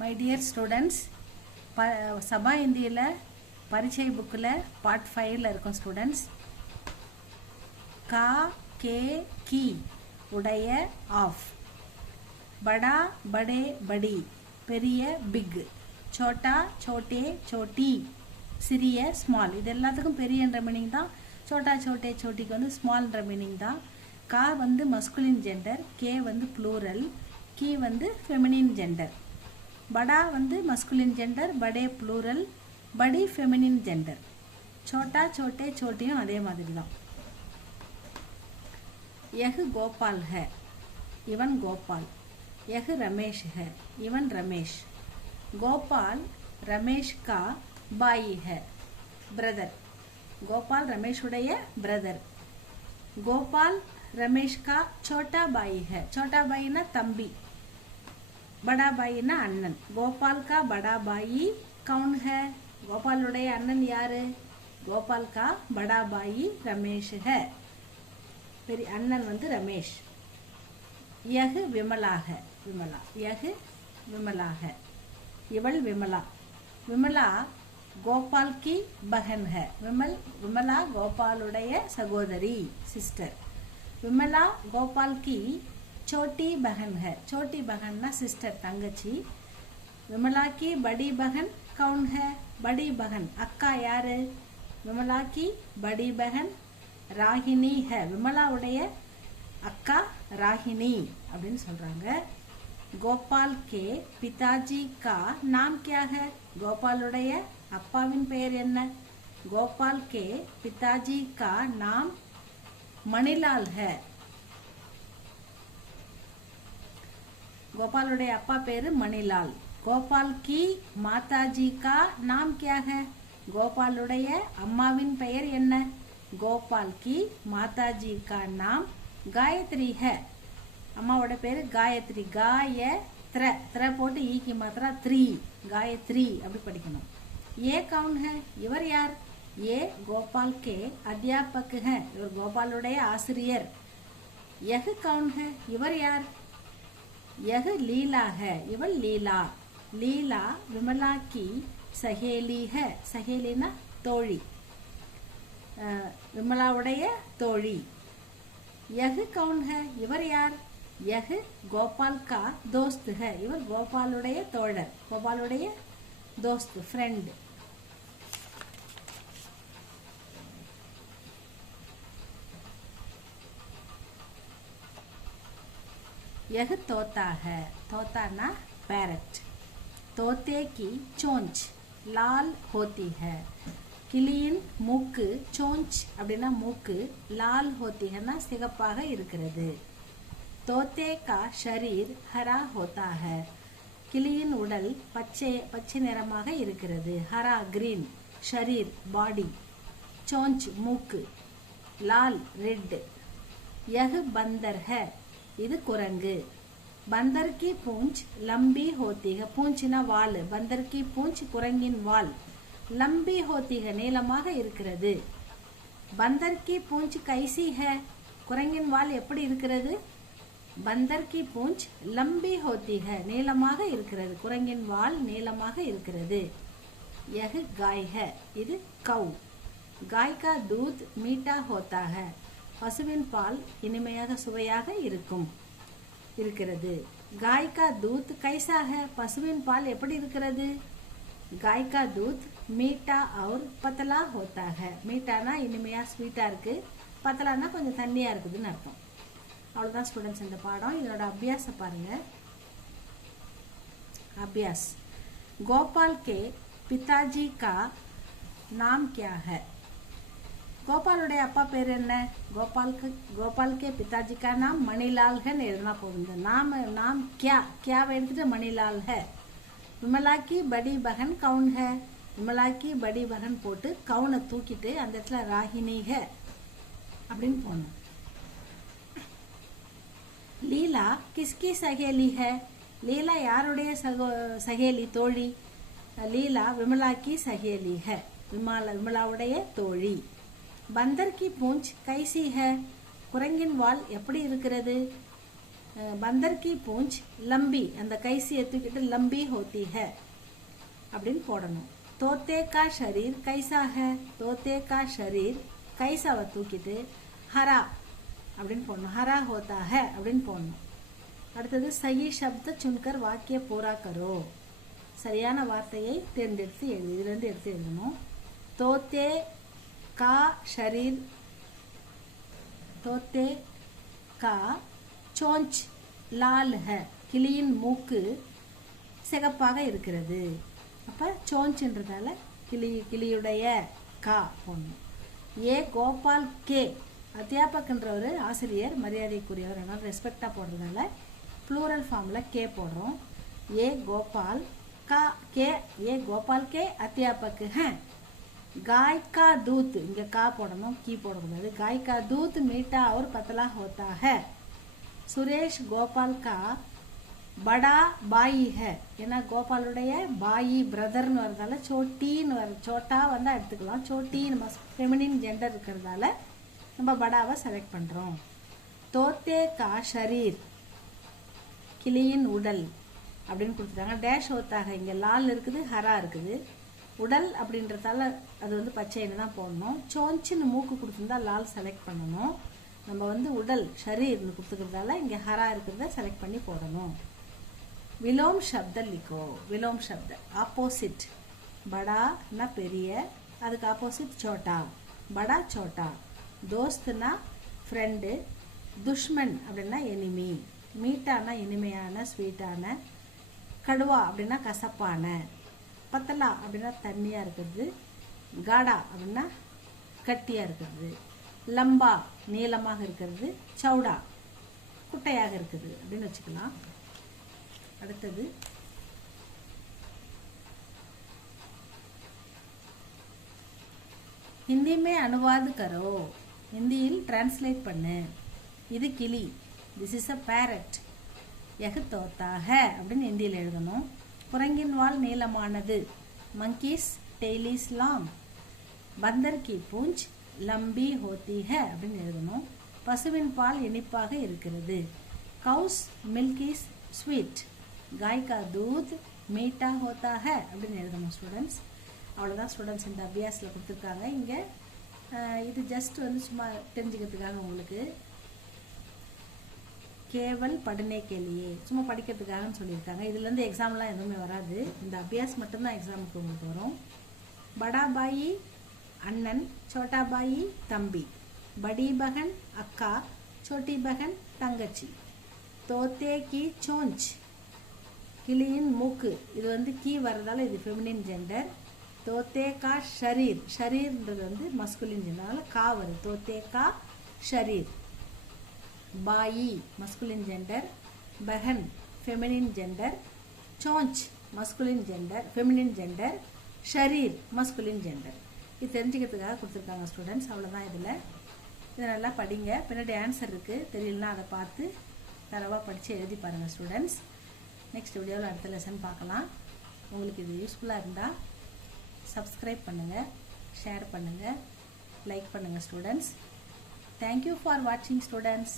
My dear students, சபா இந்தியில் பரீட்சை புக்கில் பார்ட் 5ல் இருக்கும் ஸ்டூடெண்ட்ஸ். கா கே கி உடைய ஆஃப், படா படே படி பெரிய பிக், சோட்டா சோட்டே சோட்டி சிறிய ஸ்மால். இது எல்லாத்துக்கும் பெரியன்ற மீனிங் தான். சோட்டா சோட்டே சோட்டிக்கு வந்து ஸ்மால்ன்ற மீனிங் தான். கா வந்து மஸ்குலின் ஜெண்டர், கே வந்து ப்ளூரல், கி வந்து ஃபெமினின் ஜெண்டர். படா வந்து மஸ்குலின் ஜெண்டர், படே ப்ளூரல், படி ஃபெமினின் ஜெண்டர். சோட்டா சோட்டே சோட்டியும் அதே மாதிரி தான். यह गोपाल है, इवन गोपाल. यह रमेश है, इवन रमेश. गोपाल रमेश का भाई है, ब्रदर. गोपाल रमेश उड़े ब्रदर. गोपाल रमेश का छोटा भाई है. छोटा भाई ना तंबी, बड़ा भाई ना अन्नन. गोपाल का बड़ा भाई कौन है? गोपाल उड़े अन्नन यार? गोपाल का बड़ा भाई रमेश है. பெரிய அண்ணன் வந்து ரமேஷ். யஹ் விமலா है, விமலா. யஹ் விமலா है, இவள் விமலா. விமலா கோபால் की बहन है. விமலா கோபாலுடைய சகோதரி, சிஸ்டர். விமலா கோபால் की छोटी बहन है. छोटी बहन ना सिस्टर, தங்கச்சி. विमला की बड़ी बहन कौन है? बड़ी बहन अक्का यार? विमला की बड़ी बहन ராகினி है. விமலாவுடைய அக்கா ராகினி அப்படின்னு சொல்றாங்க. கோபால் கே பிதாஜி கா நாம் क्या है? கோபாலுடைய அப்பாவின் பெயர் என்ன? கோபால் கே பிதாஜி கா நாம் மணிலால் है. கோபாலுடைய அப்பா பேரு மணிலால். கோபால் की மாதாஜி கா நாம் क्या है? கோபாலுடைய அம்மாவின் பெயர் என்ன? गोपाल की माताजी का नाम गायत्री है. अम्माவோட பேரு காயத்ரி. गायत्र त्र போட்டு ஈ की मात्रा 3, गायत्री அப்படி படிக்கணும். ये कौन है? இவர் யார்? ये गोपाल के अध्यापक हैं. இவர் கோபாலுடைய ஆசிரியர். यह कौन है? இவர் யார்? यह लीला है. இவள் லீலா. लीला विमला की सहेली है. सहेली ना தோழி, விமலாவுடைய தோழி. यह कौन है? இவர் யார்? यह गोपाल का दोस्त है. இவர் கோபாலுடைய தோழர், கோபாலுடைய दोस्त, फ्रेंड. यह तोता है. तोता ना पैरट. तोते की चोंच लाल होती है. கிளியின் மூக்கு சோஞ்ச் அப்படின்னா மூக்கு, லால் ஹோத்திகன்னா சிகப்பாக இருக்கிறது. தோத்தே கா ஷரீர் ஹரா ஹோத்தா है. கிளியின் உடல் பச்சை நிறமாக இருக்கிறது. ஹரா கிரீன், ஷரீர் பாடி, சோஞ்ச் மூக்கு, லால் ரெட். யஹ் பந்தர் है. இது குரங்கு. பந்தர் की पूंछ लंबी होती है. पूंछना वाल. बंदर की पूंछ குரங்கின் வால் लंबी होती है, நீளமாக இருக்கிறது. बंदर की पूंछ कैसी है? குரங்கின் வால் எப்படி இருக்கிறது? बंदर की पूंछ लंबी होती है, நீளமாக இருக்கிறது. குரங்கின் வால் நீளமாக இருக்கிறது. यह गाय है. இது கவ். गाय का दूध मीठा होता है. பசுவின் பால் இனிமையாக சுவையாக இருக்கிறது. गाय का दूध कैसा है? பசுவின் பால் எப்படி இருக்கிறது? गाय का दूध मीठा और पतला होता है. மீட்டானா இனிமையா ஸ்வீட்டா இருக்கு, பத்தலானா கொஞ்சம் தண்ணியா இருக்குதுன்னு அர்த்தம். அவ்வளவுதான் ஸ்டூடெண்ட்ஸ் இந்த பாடம். இதோட அபியாசம் பாருங்க. அபியாஸ். गोपाल के पिताजी का नाम क्या है? கோபாலுடைய அப்பா பேர் என்ன? கோபால் के पिताजी का नाम मणिलाल है எழுதினா போதும். नाम क्या எடுத்துட்டு मणिलाल है. विमला की बड़ी बहन कौन है? विमला की बड़ी बहन போட்டு கவுனை தூக்கிட்டு அந்த இடத்துல ராகினி है அப்படின்னு போடணும். लीला किसकी सहेली है? लीला யாருடைய சகேலி, தோழி? लीला विमला की सहेली है. விமலாவுடைய தோழி. बंदर की पूंछ कैसी है? குரங்கின் வால் எப்படி இருக்கிறது? बंदर की पूंछ लंबी அந்த கைசியை தூக்கிட்டு लंबी होती है அப்படின்னு போடணும். तोते का शरीर कैसा है तोते का शरीर कैसाவை தூக்கிட்டு हरा அப்படின்னு போடணும். हरा होता है அப்படின்னு போடணும். அடுத்தது सही शब्द चुनकर वाक्य पूरा करो. சரியான வார்த்தையை தேர்ந்தெடுத்து எழுது. இதிலிருந்து எடுத்து எழுதணும். तोते का शरीर तोते का चोंच लाल है கிளியின் மூக்கு சிகப்பாக இருக்கிறது. அப்ப சோஞ்சுன்றதால கிளியுடைய கா போடணும். ஏ கோபால் கே அத்தியாபகன்ற ஒரு ஆசிரியர் மரியாதைக்குரியவர் அதனால ரெஸ்பெக்டா போடுறதால ப்ளூரல் ஃபார்ம்ல கே போடுறோம். ஏ கோபால் का के ये गोपाल के अध्यापक हैं. गाय का दूध इंगे का போடணும் கீ போடக்கூடாது. गाय का दूध मीठा और पतला होता है. सुरेश गोपाल का बड़ा भाई है. ஏன்னா கோபாலுடைய பாயி பிரதர்னு வரதால சோட்டின்னு வர சோட்டா வந்தா எடுத்துக்கலாம். சோட்டின்னு ஃபெமினின் ஜெண்டர் இருக்கிறதால நம்ம படாவை செலக்ட் பண்றோம். तोते का शरीर கிளியின் உடல் அப்படின்னு கொடுத்துட்டாங்க. டேஷ் ஓத்தாக இங்கே லால் இருக்குது ஹரா இருக்குது. உடல் அப்படின்றதால அது வந்து பச்சைன்னு தான் போடணும். சோஞ்சுன்னு மூக்கு கொடுத்துருந்தா லால் செலக்ட் பண்ணணும். நம்ம வந்து உடல் ஷரீர்னு கொடுத்துக்கிறதால இங்கே ஹரா இருக்கிறத செலக்ட் பண்ணி போடணும். விலோம் சப்த லிக்கோ. விலோம் சப்த ஆப்போசிட் படானா பெரிய அதுக்கு ஆப்போசிட் சோட்டா படா சோட்டா. தோஸ்துனா ஃப்ரெண்டு. துஷ்மன் அப்படின்னா எனிமி. மீட்டானா இனிமையான ஸ்வீட்டான. கடுவா அப்படின்னா கசப்பான. பத்தலா அப்படின்னா தண்ணியா இருக்கிறது. காடா அப்படின்னா கட்டியா இருக்கிறது. லம்பா நீளமாக இருக்கிறது. சவுடா குட்டையாக இருக்குது அப்படின்னு வச்சுக்கலாம். அடுத்தது हिंदी में अनुवाद करो. हिंदीயில் டிரான்ஸ்லேட் பண்ணு. இது கிளி. This is a parrot. यह तोता है அப்படின்னு ஹிந்தியில் எழுதணும். குரங்கின் வால் நீளமானது. Monkey's tail is long. बंदर की पूंछ लंबी होती है அப்படின்னு எழுதணும். பசுவின் பால் இனிப்பாக இருக்கிறது. कौस मिल्क इज स्वीट. गाय का दूध मीठा होता है அப்படின்னு எழுதணும் ஸ்டூடெண்ட்ஸ். அவ்வளோதான் ஸ்டூடெண்ட்ஸ் இந்த அபியாஸில் கொடுத்துருக்காங்க. இங்கே இது ஜஸ்ட் வந்து சும்மா தெரிஞ்சுக்கிறதுக்காக உங்களுக்கு கேவல் படனே கேலியே சும்மா படிக்கிறதுக்காகன்னு சொல்லியிருக்காங்க. இதுலேருந்து எக்ஸாம்லாம் எதுவுமே வராது. இந்த அபியாஸ் மட்டும்தான் எக்ஸாமுக்கு உங்களுக்கு வரும். படா பாயி அண்ணன், சோட்டா பாயி தம்பி, படி பகன் அக்கா, சோட்டி பகன் தங்கச்சி. தோத்தே கி சோஞ்ச் கிளியின் மூக்கு. இது வந்து கீ வர்றதால இது ஃபெமினின் ஜெண்டர். தோத்தே கா ஷரீர். ஷரீர்ன்றது வந்து மஸ்குலின் ஜெண்டர். அதனால கா வருது. தோத்தே கா ஷரீர். बाई मस्कुलिन जेंडर. बहन फेमिनिन जेंडर. चोंच मस्कुलिन जेंडर फेमिनिन जेंडर. शरीर मस्कुलिन जेंडर. இது தெரிஞ்சுக்கிறதுக்காக கொடுத்துருக்காங்க ஸ்டூடெண்ட்ஸ். அவ்வளோதான். இதை நல்லா படிங்க. பின்னாடி ஆன்சர் இருக்குது. தெரியலனா அதை பார்த்து தரவாக படித்து எழுதி பாருங்கள் ஸ்டூடெண்ட்ஸ். நெக்ஸ்ட் வீடியோவில் அடுத்த லெசன் பார்க்கலாம். உங்களுக்கு இது யூஸ்ஃபுல்லாக இருந்தால் சப்ஸ்கிரைப் பண்ணுங்கள், ஷேர் பண்ணுங்கள், லைக் பண்ணுங்கள் ஸ்டூடெண்ட்ஸ். தேங்க்யூ ஃபார் வாட்சிங் ஸ்டூடெண்ட்ஸ்.